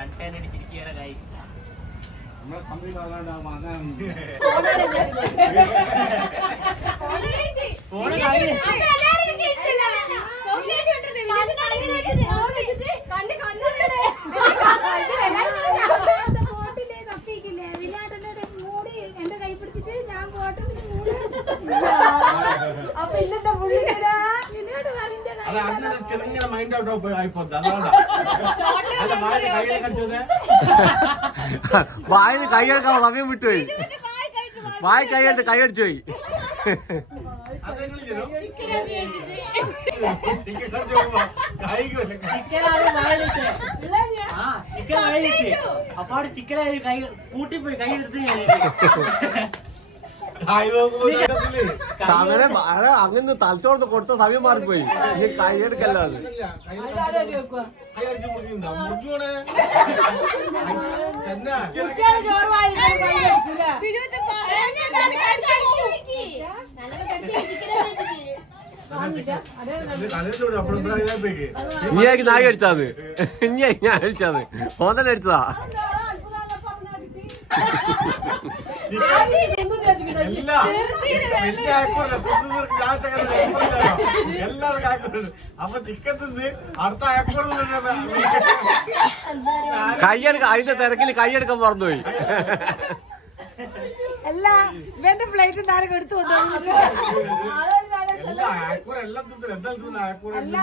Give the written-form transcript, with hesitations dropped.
ഷട്ടേൻ അടിച്ചിരിക്കുകയാണ് guys. നമ്മളെ company വാങ്ങാൻ എന്റെ കൈ പിടിച്ചിട്ട് ഞാൻ ബോട്ടിൽ ചെറുങ്ങനെ മൈൻഡ് ഔട്ട് ആയിപ്പോദ്ది വായിന് കൈയെടുക്കാൻ സമയം വിട്ടുപോയി. വായി കൈയെടുത്ത് കൈയടിച്ചു പോയി. അപ്പാട് ചിക്കനായി കൈ കൂട്ടിപ്പോയി കൈ എടുത്ത് സമയം അങ്ങനെ തലച്ചോർത്ത് കൊടുത്ത സമയം മാറിപ്പോയി. ഇനി കൈയെടുക്കല്ലോ അത്. ഇനിയാക്കി നായി അടിച്ചാന്ന്. ഇനിയായി ഞാൻ അടിച്ചാന്ന്. ഓൻ തന്നെ അടിച്ചതാ. അപ്പൊ ചിക്കൻ തിന്ന് അടുത്ത അയക്കൂർ കൈയെടുക്ക അതിന്റെ തിരക്കിൽ കൈയെടുക്കാൻ മറന്നുപോയി. അല്ല ഇവന്റെ പ്ലേറ്റ് താരം എടുത്തു കൊണ്ടുപോയി. അയക്കൂർ എല്ലാം തിന്നു എന്താ തിന്നു അയക്കൂർ അല്ല